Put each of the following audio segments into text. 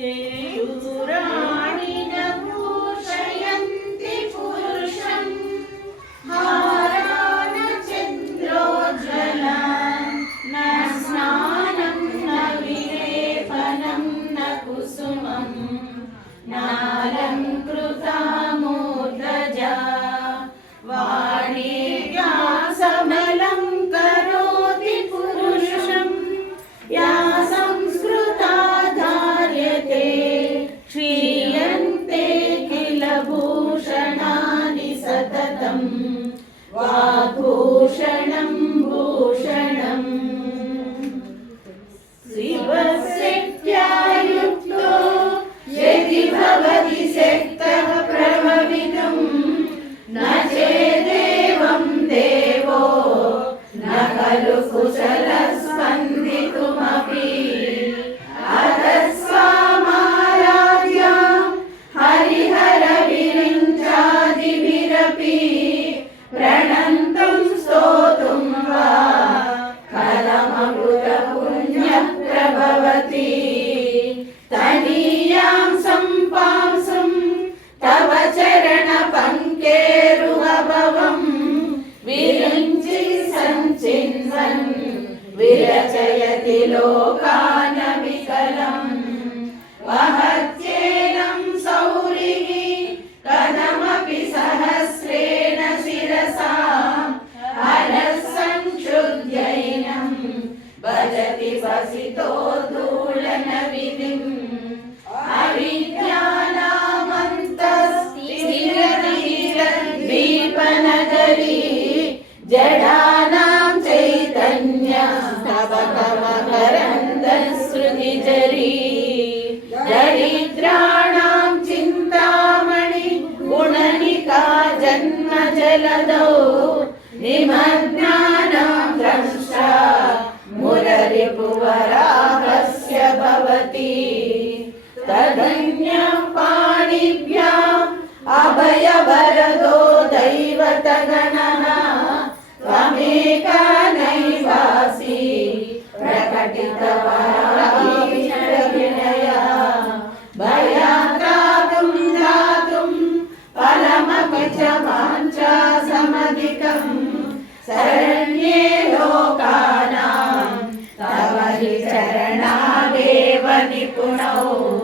대주라 वाग्भूषणम् భవం విరించి సంచిన్వన్ విరచయతి లోకాన వికలం మహత్యేనం సౌరిः కథమపి సహస్రేణ శిరసా. హరసంక్షుద్యైనం భజతి వసితో దూళన విధిం. कवकमकरन्दश्रुतिजरी दरिद्राणां चिन्तामणि गुणनिका जन्मजलदौ निमग्नानां द्रष्टा मुररिपुवराहस्य भवति तदन्यं पाणिभ्याम् अभयवर સર્વનિપુણો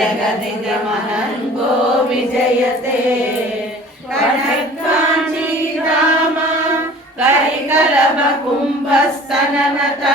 जगदिन्द्रमहन्को विजयते कनकाञ्चीरामा करिकलमकुम्भस्तननता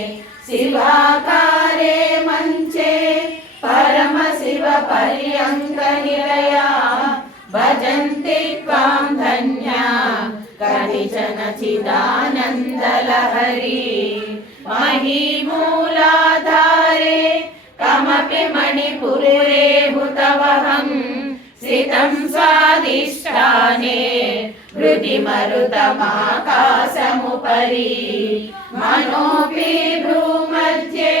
करिचन चिदानन्दलहरी महीमूलाधारे कमपि मणिपुरे हुतवहम् स्थितं स्वादिष्ठाने हृदि मरुतमाकाशमुपरि मनोऽपि भ्रूमध्ये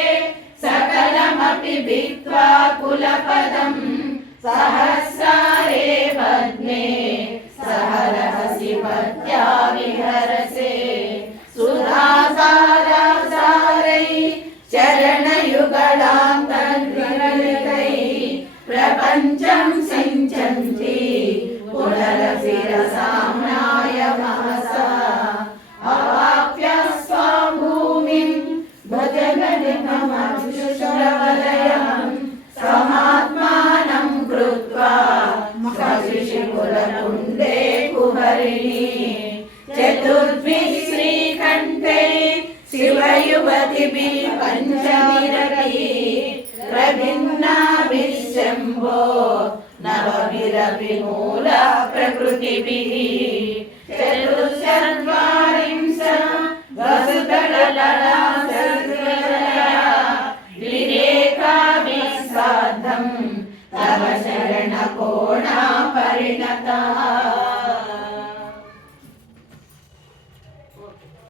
सकलमपि भित्त्वा कुलपदम् सहस्रारे पद्मे सहरहसि पद्या विहरसे सुधासारासारै कुहरिणी चतुर्भिः श्रीकण्ठे शिवयुवतिभिः पञ्चमिरपि प्रभिन्नाभिः शम्भो नवभिरपि मूला प्रकृतिभिः चतुश्चत्वारिंश वसुधरलला सर्वलया विरेकाभिः सार्धम् तव शरणकोणा परिणता